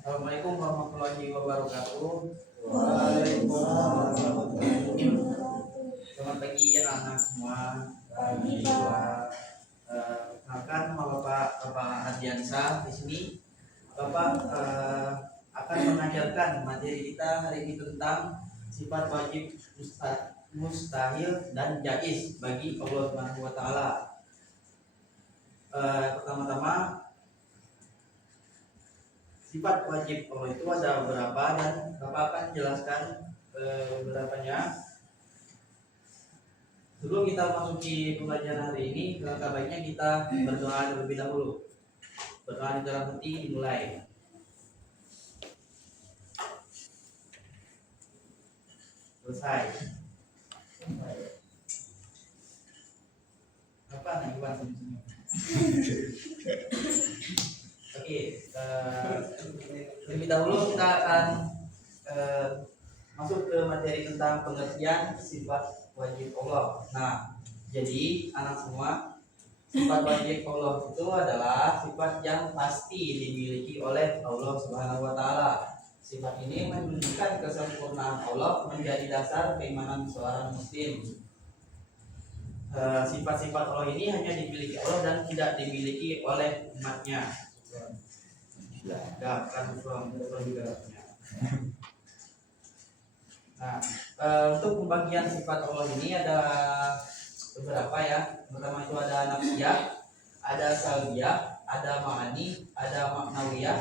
Assalamualaikum warahmatullahi wabarakatuh. Waalaikumsalam warahmatullahi wabarakatuh. Selamat pagi anak-anak semua. Pagi. Akan Bapak Adiansa di sini. Bapak akan mengajarkan materi kita hari ini tentang sifat wajib, mustahil dan jaiz bagi Allah Subhanahu wa taala. Pertama-tama, sifat wajib Allah itu ada beberapa dan Bapak akan jelaskan beberapanya. Sebelum kita masuki pembelajaran hari ini, alangkah baiknya kita berdoa terlebih dahulu. Berdoa di dalam hati dimulai. Selesai. Apa nih Iwan? Oke, terlebih dahulu kita akan masuk ke materi tentang pengertian sifat wajib Allah. Nah, jadi anak semua, sifat wajib Allah itu adalah sifat yang pasti dimiliki oleh Allah Subhanahu wa taala. Sifat ini menunjukkan kesempurnaan Allah menjadi dasar keimanan seorang muslim. Sifat-sifat Allah ini hanya dimiliki Allah dan tidak dimiliki oleh umatnya. Nah, untuk pembagian sifat Allah ini ada beberapa ya. Pertama itu ada nafsiyah, ada salbiyah, ada ma'ani, ada maknawiyah,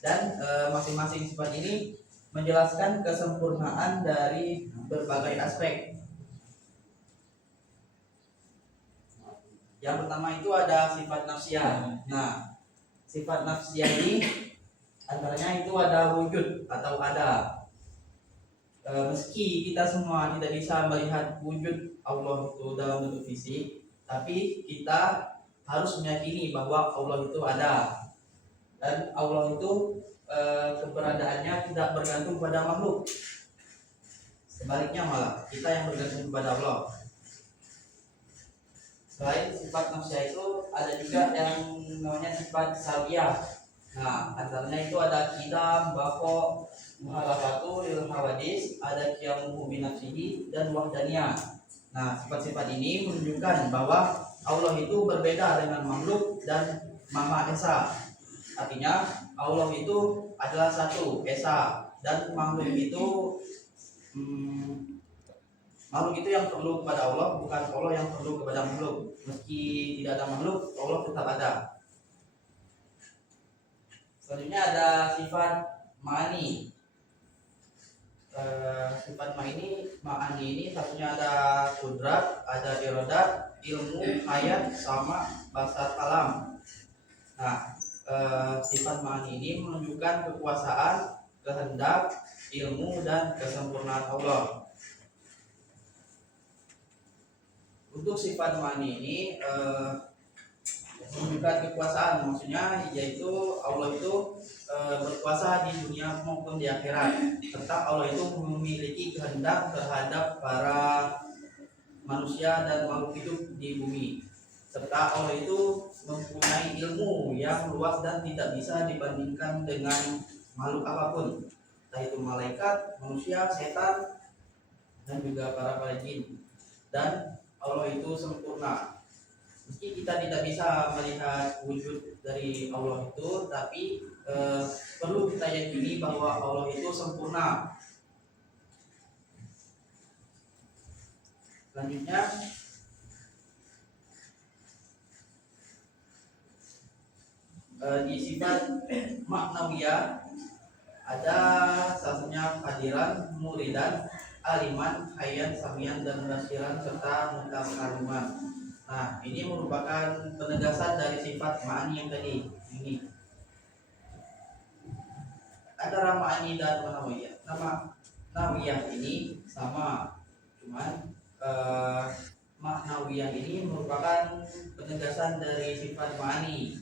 dan masing-masing sifat ini menjelaskan kesempurnaan dari berbagai aspek. Yang pertama itu ada sifat nafsiyah. Nah, sifat nafsiyah ini antaranya itu ada wujud atau ada. Meski kita semua tidak bisa melihat wujud Allah itu dalam bentuk fisik, tapi kita harus meyakini bahwa Allah itu ada, dan Allah itu keberadaannya tidak bergantung pada makhluk. Sebaliknya malah kita yang bergantung kepada Allah. Selain sifat nafsiyah itu ada juga yang namanya sifat salbiyah. Nah, antaranya itu ada qidam, baqo, muhalafatu lil hawadis, ada qiyamuhu bi nafsihi dan wahdaniyah. Nah, sifat-sifat ini menunjukkan bahwa Allah itu berbeda dengan makhluk dan Maha Esa. Artinya Allah itu adalah satu, Esa, dan makhluk itu yang perlu kepada Allah, bukan Allah yang perlu kepada makhluk. Meski tidak ada makhluk, Allah tetap ada. Selanjutnya ada sifat ma'ani. Sifat ma'ani ini satunya ada kudrat, ada iradat, ilmu, hayat, sama basar kalam. Nah, sifat ma'ani ini menunjukkan kekuasaan, kehendak, ilmu, dan kesempurnaan Allah. Untuk sifat ma'ani ini menunjukkan kekuasaan, maksudnya yaitu Allah itu berkuasa di dunia maupun di akhirat, serta Allah itu memiliki kehendak terhadap para manusia dan makhluk hidup di bumi, serta Allah itu mempunyai ilmu yang luas dan tidak bisa dibandingkan dengan makhluk apapun, entah itu malaikat, manusia, setan, dan juga para jin. Dan Allah itu sempurna. Meski kita tidak bisa melihat wujud dari Allah itu, tapi perlu kita yakini bahwa Allah itu sempurna. Selanjutnya di sifat maknawiyah ada satunya hadiran, muridan, aliman, hayyan, samian, dan basiran, serta mutakaliman. Nah, ini merupakan penegasan dari sifat ma'ani yang tadi ini. Antara ma'ani dan nawiyah ini sama, cuman maknawiyah ini merupakan penegasan dari sifat ma'ani.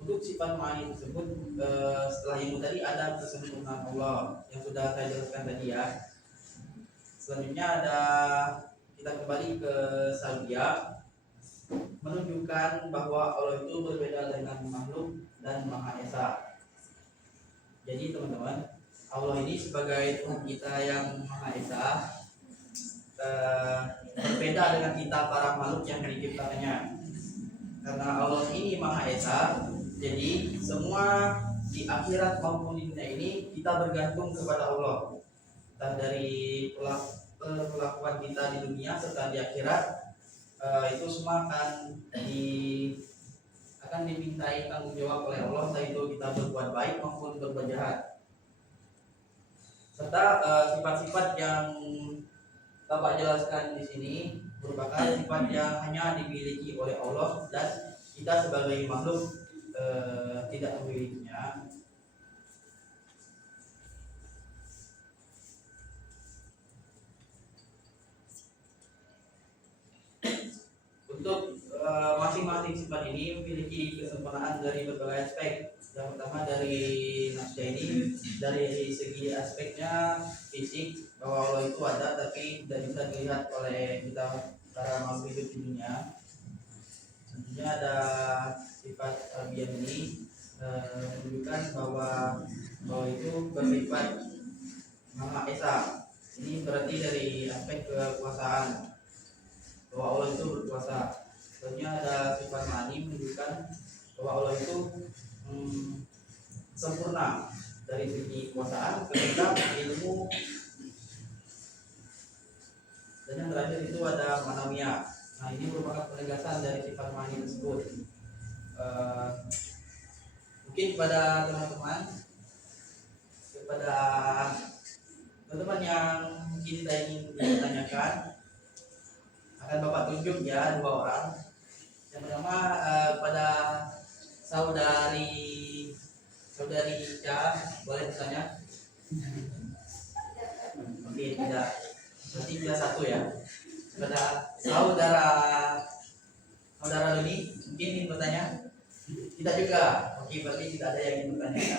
Untuk sifat ma'ani tersebut, setelah ilmu tadi ada kesempurnaan Allah yang sudah saya jelaskan tadi ya. Selanjutnya ada, kita kembali ke salbiyah, menunjukkan menunjukkan bahwa Allah itu berbeda dengan makhluk dan Maha Esa. Jadi teman-teman, Allah ini sebagai Tuhan kita yang Maha Esa, berbeda dengan kita para makhluk yang diciptakannya. Karena Allah ini Maha Esa, jadi semua di akhirat maupun di dunia ini kita bergantung kepada Allah. Entah dari perlakuan kita di dunia serta di akhirat, itu semua akan dimintai tanggung jawab oleh Allah, entah itu kita berbuat baik maupun berbuat jahat. Serta sifat-sifat yang Bapak jelaskan di sini merupakan sifat yang hanya dimiliki oleh Allah dan kita sebagai makhluk tidak memilikinya. Untuk masing-masing sifat ini memiliki kesempurnaan dari berbagai aspek. Yang pertama dari nafsu ini, dari segi aspeknya fisik, bahwa Allah itu ada tapi tidak bisa dilihat oleh kita para makhluk hidup di dunia. Tentunya ada sifat Al-Biyan ini menunjukkan bahwa Allah itu bersifat Maha Esa. Ini berarti dari aspek kekuasaan, bahwa Allah itu berkuasa. Tentunya ada sifat Ma'ani menunjukkan bahwa Allah itu sempurna dari segi kekuasaan, kehendak, ilmu. Dan yang terakhir itu ada Manawiyah. Nah, ini merupakan penegasan dari sifat Ma'ani tersebut. Mungkin kepada teman-teman yang mungkin kita ingin ditanyakan, akan Bapak tunjuk ya 2 orang. Yang pertama pada saudari Ica, boleh bertanya? Oke, tidak. Berarti kita 1 ya. Pada saudara Luni, mungkin ingin bertanya? Tidak juga. Oke, berarti tidak ada yang ingin bertanya.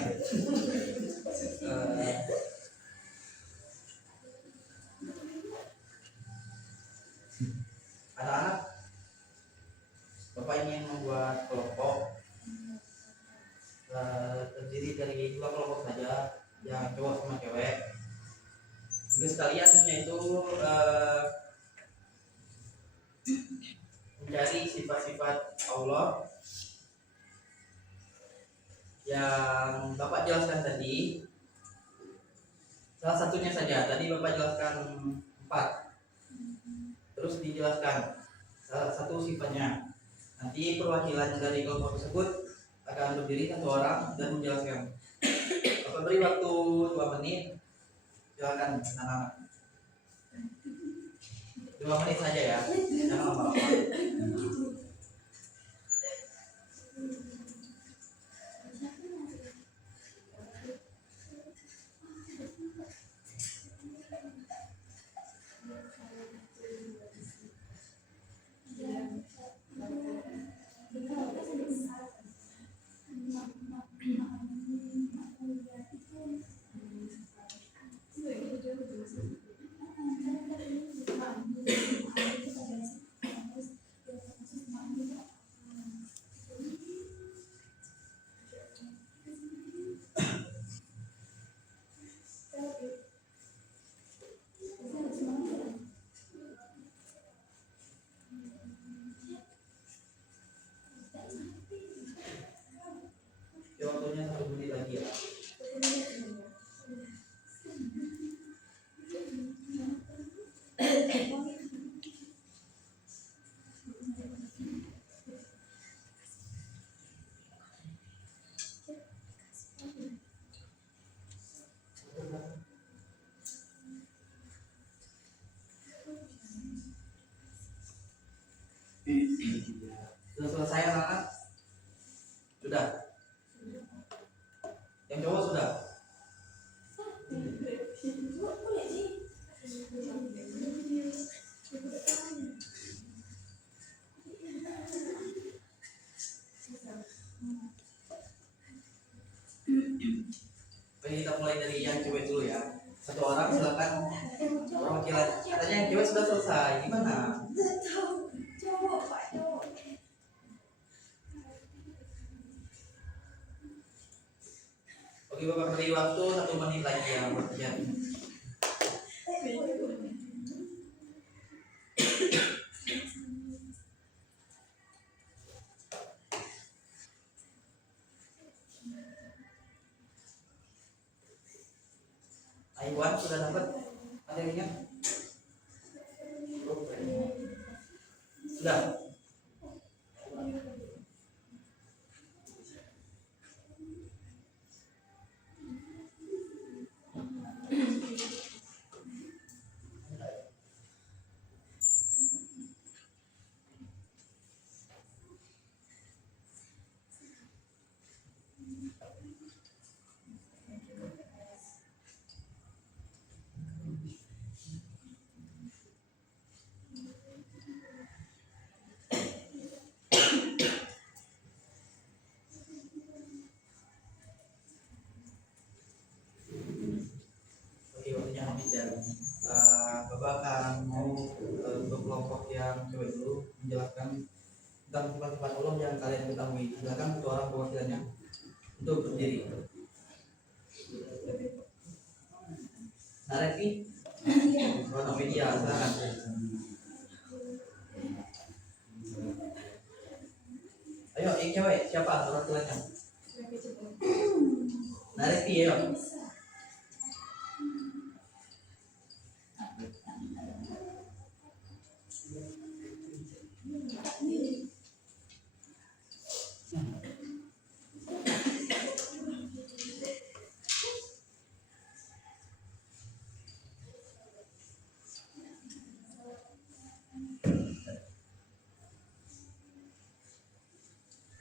Anak-anak, Bapak ingin membuat kelompok terdiri dari 2 kelompok saja, yang cowok sama cewek. Juga sekalian yaitu mencari sifat-sifat Allah yang Bapak jelaskan tadi. Salah satunya saja, tadi Bapak jelaskan 4. Terus dijelaskan salah satu sifatnya. Nanti perwakilan dari kelompok tersebut akan berdiri 1 orang dan menjelaskan. Bapak beri waktu 2 menit. Silakan anak-anak. 2 menit saja ya. Jangan lama-lama. Waktunya 1 menit lagi ya. Sudah selesai anak-anak? Sudah? Yang cowok sudah? Baik, kita mulai dari yang cewek dulu ya. 1 orang silakan perwakilan. Katanya yang cewek sudah selesai. Gimana? Oke Bapak, beri waktu 1 menit lagi ya buat kerjaan. Aiwan sudah dapat materinya? Sudah. Oke, waktunya habis ya. Bapak akan mau untuk kelompok yang cewek dulu menjelaskan tentang sifat-sifat Allah yang kalian ketahui. Silakan satu orang perwakilannya untuk berdiri. Narevi, Rono Media, silakan. Ayo, yang cewek siapa perwakilannya? Narevi, ayo.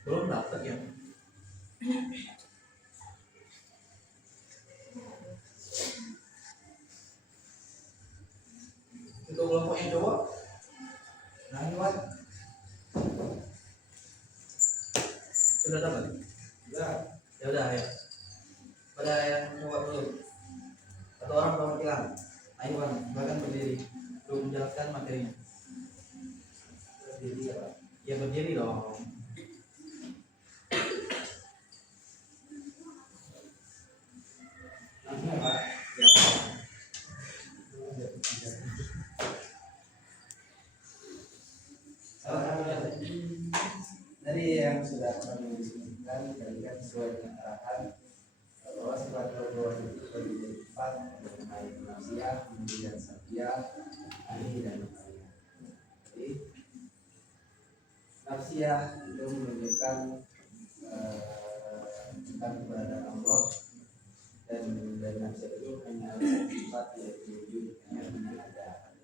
Belum dapat ya? Untuk kelompok yang cowok, nah Iwan sudah dapat? Sudah. Ya udah ya. Pada yang cowok dulu, satu orang perwakilan. Iwan, bahkan berdiri untuk menjelaskan materinya. Berdiri ya Pak? Ya berdiri dong. Langsung ya Pak? Ya. Dari yang sudah kami diskusikan tadi kan sesuai dengan arahan bahwa sifat Allah itu terdiri dari 4 mengenai manusia, kemudian satya, ahli dan manusia. Jadi nafsiyah itu menunjukkan tentang keberadaan Allah, dan dari nafsiyah itu hanya ada sifat yaitu wujud yang ada.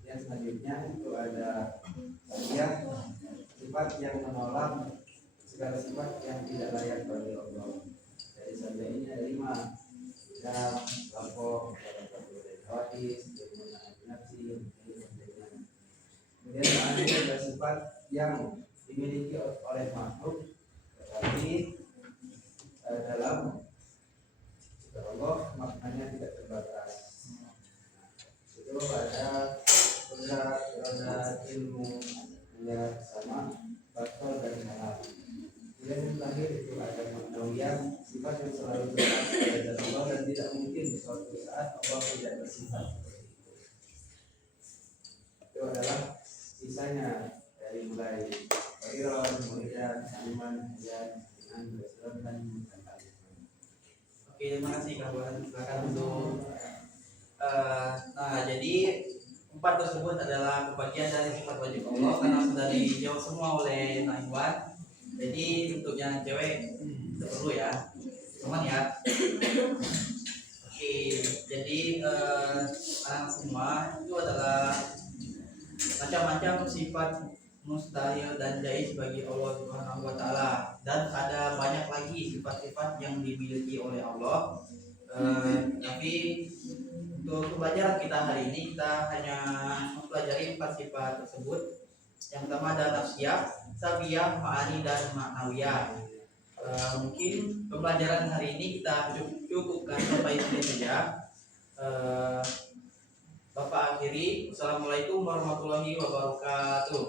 Yang selanjutnya itu ada satya, sifat yang menolak segala sifat yang tidak layak bagi Allah. Dari saja ini ada 5: dan lampau, hadis, nafsi, kemudian ada sifat yang dimiliki oleh makhluk tetapi dalam Allah maknanya tidak terbatas. Itu ada kudrat, iroda, ilmu, melihat sama, faktor dan halal. Kemudian yang terakhir itu ada maknawiyah, sifat yang selalu berada pada Allah dan tidak mungkin suatu saat Allah tidak bersifat seperti itu. Itu adalah sisanya dari mulai Iron, kemudian Iman, dan Islam dan Oke, terima kasih kawan. Silakan untuk nah jadi 4 tersebut adalah bagian dari sifat wajib Allah karena sudah dijawab semua oleh Iwan. Jadi untuk yang cewek tidak perlu ya, teman ya. Oke, jadi anak semua itu adalah macam-macam sifat mustahil dan jaiz bagi Allah Subhanahu wa taala, dan ada banyak lagi sifat-sifat yang dimiliki oleh Allah. Tapi untuk pembelajaran kita hari ini kita hanya mempelajari 4 sifat tersebut. Yang pertama ada nafsiyah, sabiyah, ma'ani dan ma'nawiyah. Mungkin pembelajaran hari ini kita cukupkan sampai sini saja. Bapak akhiri, Assalamualaikum warahmatullahi wabarakatuh.